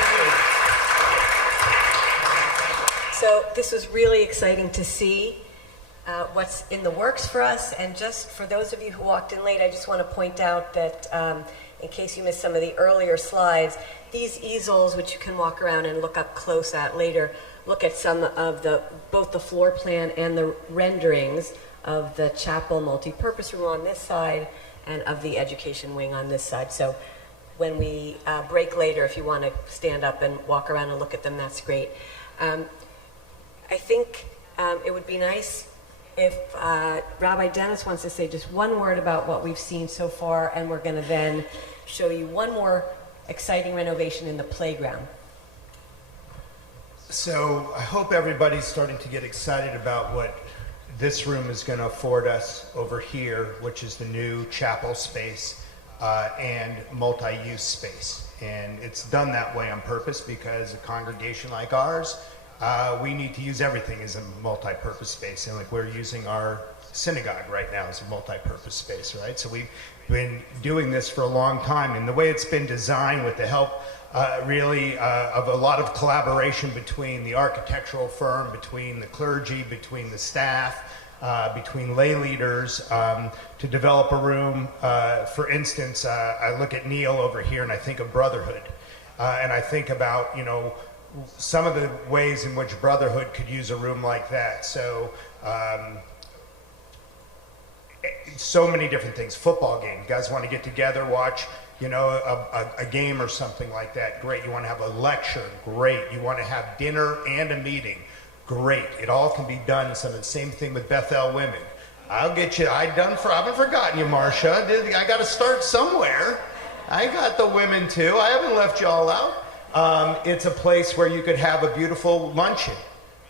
Thank you. So this was really exciting to see what's in the works for us. And just for those of you who walked in late, I just want to point out that in case you missed some of the earlier slides, these easels, which you can walk around and look up close at later, look at some of both the floor plan and the renderings of the chapel multi-purpose room on this side and of the education wing on this side. So when we break later, if you want to stand up and walk around and look at them, that's great. I think it would be nice if Rabbi Dennis wants to say just one word about what we've seen so far, and we're going to then show you one more exciting renovation in the playground. So I hope everybody's starting to get excited about what this room is going to afford us over here, which is the new chapel space and multi-use space. And it's done that way on purpose because a congregation like ours, we need to use everything as a multi-purpose space. And like we're using our synagogue right now as a multi-purpose space, right? So we've been doing this for a long time. And the way it's been designed with the help really of a lot of collaboration between the architectural firm, between the clergy, between the staff, between lay leaders to develop a room. For instance, I look at Neil over here and I think of brotherhood. And I think about, you know, some of the ways in which brotherhood could use a room like that. So, so many different things. Football game, you guys want to get together, watch, you know, a game or something like that, great. You want to have a lecture, great. You want to have dinner and a meeting, great. It all can be done. Some of the same thing with Bethel Women. I'll get you, I haven't forgotten you, Marcia. I got to start somewhere. I got the women too. I haven't left y'all out. It's a place where you could have a beautiful luncheon,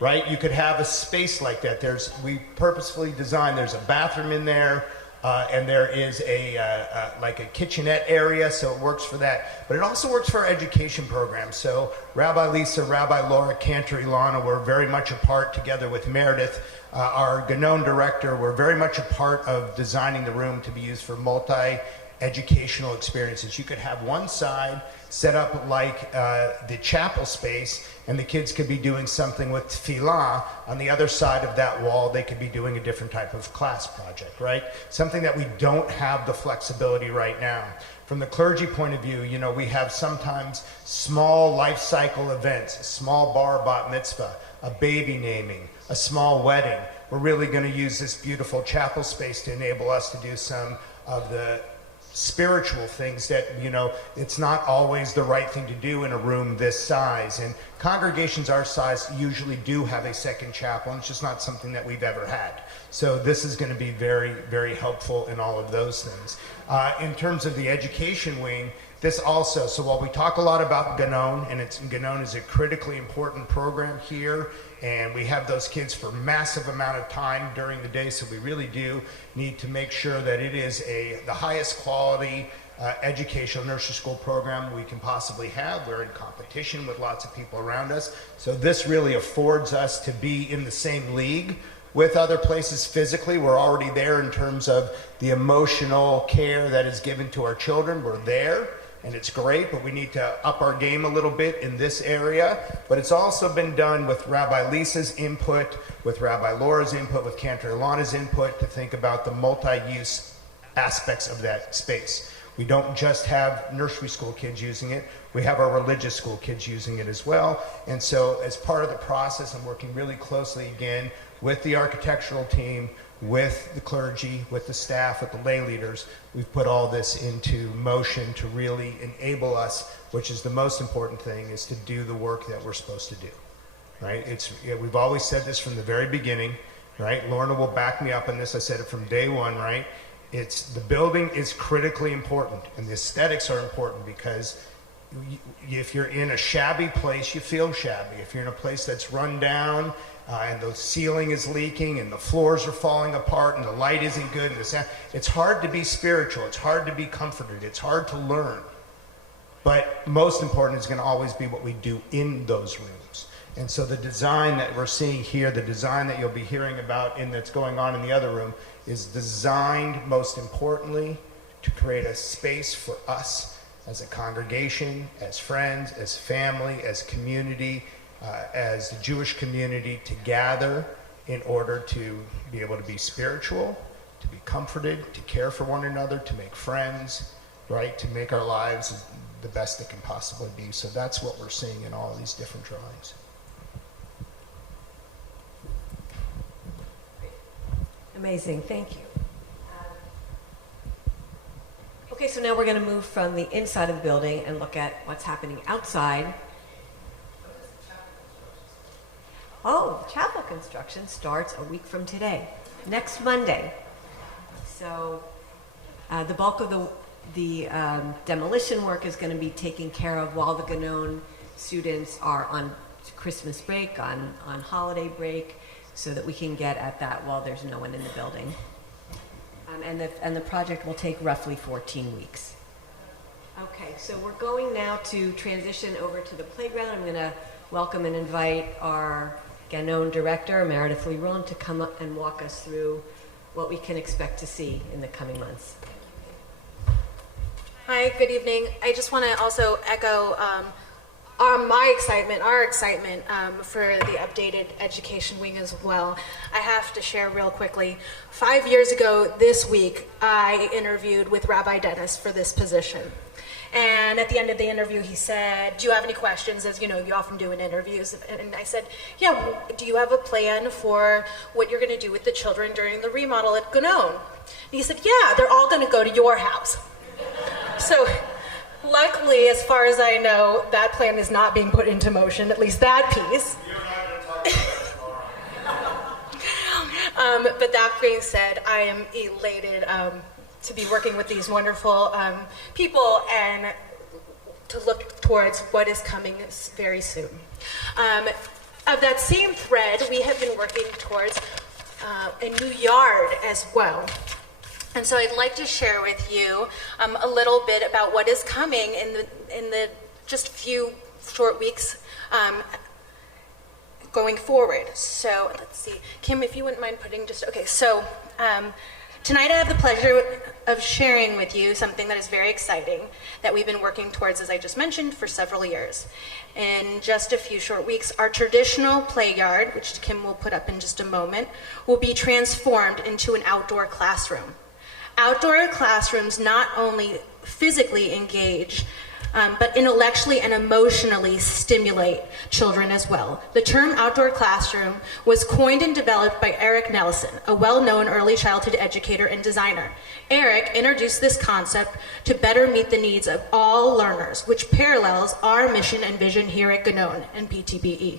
right? You could have a space like that. We purposefully designed, there's a bathroom in there, and there is like a kitchenette area, so it works for that. But it also works for our education program. So Rabbi Lisa, Rabbi Laura Cantor-Ilana were very much a part, together with Meredith, our Ganon director, were very much a part of designing the room to be used for multi-educational experiences. You could have one side set up like the chapel space, and the kids could be doing something with tefillah. On the other side of that wall, they could be doing a different type of class project, right? Something that we don't have the flexibility right now. From the clergy point of view, you know, we have sometimes small life cycle events, a small bar bat mitzvah, a baby naming, a small wedding. We're really going to use this beautiful chapel space to enable us to do some of the spiritual things that, you know, it's not always the right thing to do in a room this size. And congregations our size usually do have a second chapel, and it's just not something that we've ever had. So this is going to be very, very helpful in all of those things. In terms of the education wing, this also, so while we talk a lot about Ganon, and Ganon is a critically important program here, and we have those kids for massive amount of time during the day, so we really do need to make sure that it is the highest quality educational nursery school program we can possibly have. We're in competition with lots of people around us, so this really affords us to be in the same league with other places physically. We're already there in terms of the emotional care that is given to our children. We're there, and it's great, but we need to up our game a little bit in this area. But it's also been done with Rabbi Lisa's input, with Rabbi Laura's input, with Cantor-Ilana's input, to think about the multi-use aspects of that space. We don't just have nursery school kids using it, we have our religious school kids using it as well. And so as part of the process, I'm working really closely again with the architectural team, with the clergy, with the staff, with the lay leaders. We've put all this into motion to really enable us, which is the most important thing, is to do the work that we're supposed to do, right? We've always said this from the very beginning, right? Lorna will back me up on this. I said it from day one, right? The building is critically important, and the aesthetics are important, because if you're in a shabby place, you feel shabby. If you're in a place that's run down, and the ceiling is leaking and the floors are falling apart and the light isn't good and the sound, it's hard to be spiritual, it's hard to be comforted, it's hard to learn. But most important is going to always be what we do in those rooms. And so the design that we're seeing here, the design that you'll be hearing about that's going on in the other room, is designed most importantly to create a space for us as a congregation, as friends, as family, as community, as the Jewish community, to gather in order to be able to be spiritual, to be comforted, to care for one another, to make friends, right? To make our lives the best it can possibly be. So that's what we're seeing in all of these different drawings. Amazing, thank you. Okay, so now we're going to move from the inside of the building and look at what's happening outside. Oh, the chapel construction starts a week from today, next Monday. So the bulk of the demolition work is going to be taken care of while the Ganon students are on Christmas break, on holiday break, so that we can get at that while there's no one in the building. And the project will take roughly 14 weeks. Okay, so we're going now to transition over to the playground. I'm going to welcome and invite our Ganon director, Meredith Lee Roland, to come up and walk us through what we can expect to see in the coming months. Hi, good evening. I just want to also echo our excitement for the updated education wing as well. I have to share real quickly. 5 years ago this week, I interviewed with Rabbi Dennis for this position. And at the end of the interview, he said, "Do you have any questions?" As you know, you often do in interviews. And I said, "Yeah, well, do you have a plan for what you're going to do with the children during the remodel at Ganon?" And he said, "Yeah, they're all going to go to your house." So luckily, as far as I know, that plan is not being put into motion, at least that piece. You're not going to talk about that tomorrow. But that being said, I am elated to be working with these wonderful people and to look towards what is coming very soon. Of that same thread, we have been working towards a new yard as well. And so I'd like to share with you a little bit about what is coming in the just few short weeks going forward. So let's see, Kim, if you wouldn't mind putting just, okay, so tonight I have the pleasure of sharing with you something that is very exciting that we've been working towards, as I just mentioned, for several years. In just a few short weeks, our traditional play yard, which Kim will put up in just a moment, will be transformed into an outdoor classroom. Outdoor classrooms not only physically engage, but intellectually and emotionally stimulate children as well. The term outdoor classroom was coined and developed by Eric Nelson, a well-known early childhood educator and designer. Eric introduced this concept to better meet the needs of all learners, which parallels our mission and vision here at Ganon and PTBE.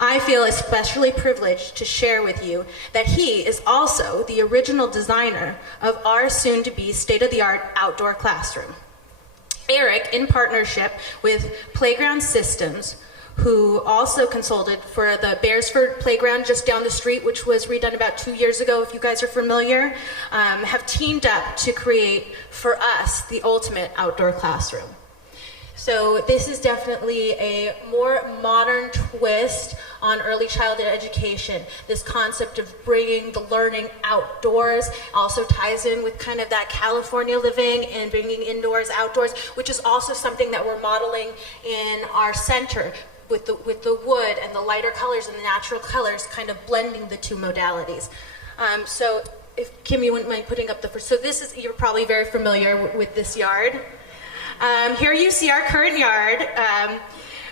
I feel especially privileged to share with you that he is also the original designer of our soon-to-be state-of-the-art outdoor classroom. Eric, in partnership with Playground Systems, who also consulted for the Beresford Playground just down the street, which was redone about 2 years ago, if you guys are familiar, have teamed up to create for us the ultimate outdoor classroom. So this is definitely a more modern twist on early childhood education. This concept of bringing the learning outdoors also ties in with kind of that California living and bringing indoors, outdoors, which is also something that we're modeling in our center with the wood and the lighter colors and the natural colors, kind of blending the two modalities. So if Kim, you wouldn't mind putting up the first. So this is, you're probably very familiar with this yard. Here you see our current yard,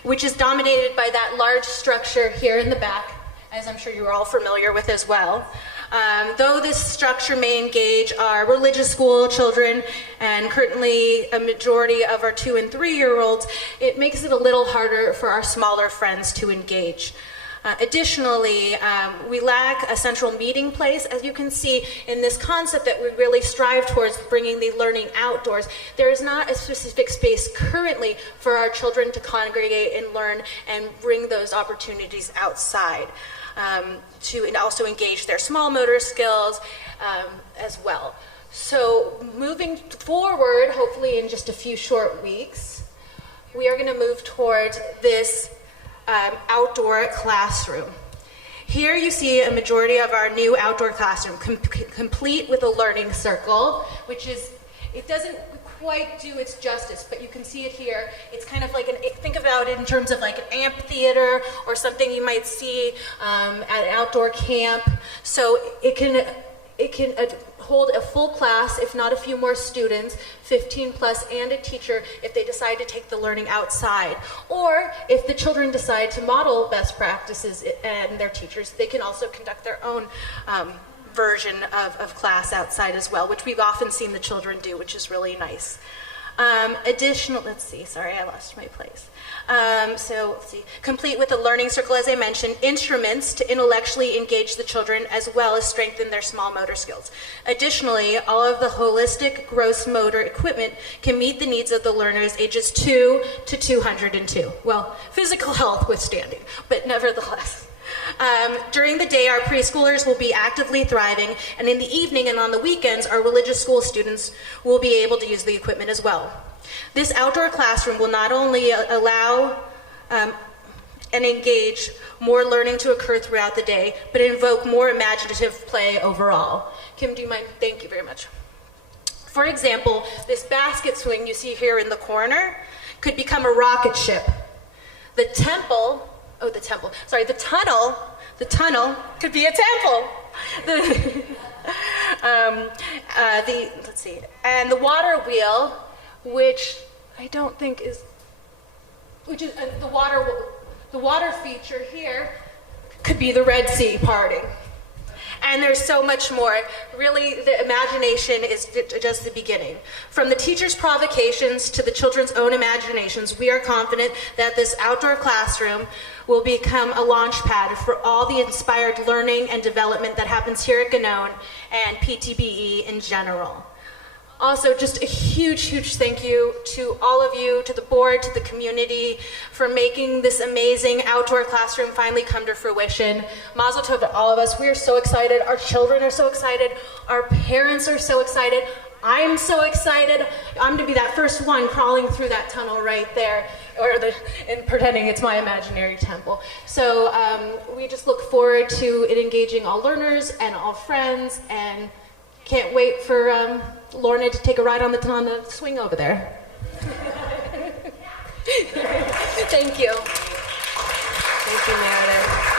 which is dominated by that large structure here in the back, as I'm sure you're all familiar with as well. Though this structure may engage our religious school children and currently a majority of our 2- and 3-year-olds, it makes it a little harder for our smaller friends to engage. Additionally, we lack a central meeting place. As you can see in this concept that we really strive towards bringing the learning outdoors, there is not a specific space currently for our children to congregate and learn and bring those opportunities outside and also engage their small motor skills as well. So moving forward, hopefully in just a few short weeks, we are going to move towards this outdoor classroom. Here you see a majority of our new outdoor classroom, complete with a learning circle, which is, it doesn't quite do its justice, but you can see it here. It's kind of like think about it in terms of like an amphitheater or something you might see at an outdoor camp. So it can hold a full class, if not a few more students, 15 plus, and a teacher if they decide to take the learning outside. Or if the children decide to model best practices and their teachers, they can also conduct their own version of class outside as well, which we've often seen the children do, which is really nice. Let's see, sorry, I lost my place. Let's see, complete with a learning circle, as I mentioned, instruments to intellectually engage the children as well as strengthen their small motor skills. Additionally, all of the holistic gross motor equipment can meet the needs of the learners ages 2 to 202. Well, physical health withstanding, but nevertheless. During the day, our preschoolers will be actively thriving, and in the evening and on the weekends, our religious school students will be able to use the equipment as well. This outdoor classroom will not only allow and engage more learning to occur throughout the day, but invoke more imaginative play overall. Kim, do you mind? Thank you very much. For example, this basket swing you see here in the corner could become a rocket ship. The tunnel could be a temple. Let's see, and the water wheel, which I don't think is, the water feature here could be the Red Sea parting. And there's so much more. Really, the imagination is just the beginning. From the teacher's provocations to the children's own imaginations, we are confident that this outdoor classroom will become a launch pad for all the inspired learning and development that happens here at Gannon and PTBE in general. Also, just a huge, huge thank you to all of you, to the board, to the community, for making this amazing outdoor classroom finally come to fruition. Mazel tov to all of us. We are so excited. Our children are so excited. Our parents are so excited. I'm so excited. I'm to be that first one crawling through that tunnel right there, and pretending it's my imaginary temple. So we just look forward to it engaging all learners and all friends, and can't wait for Lorna to take a ride on the swing over there. Thank you. Thank you, Meredith.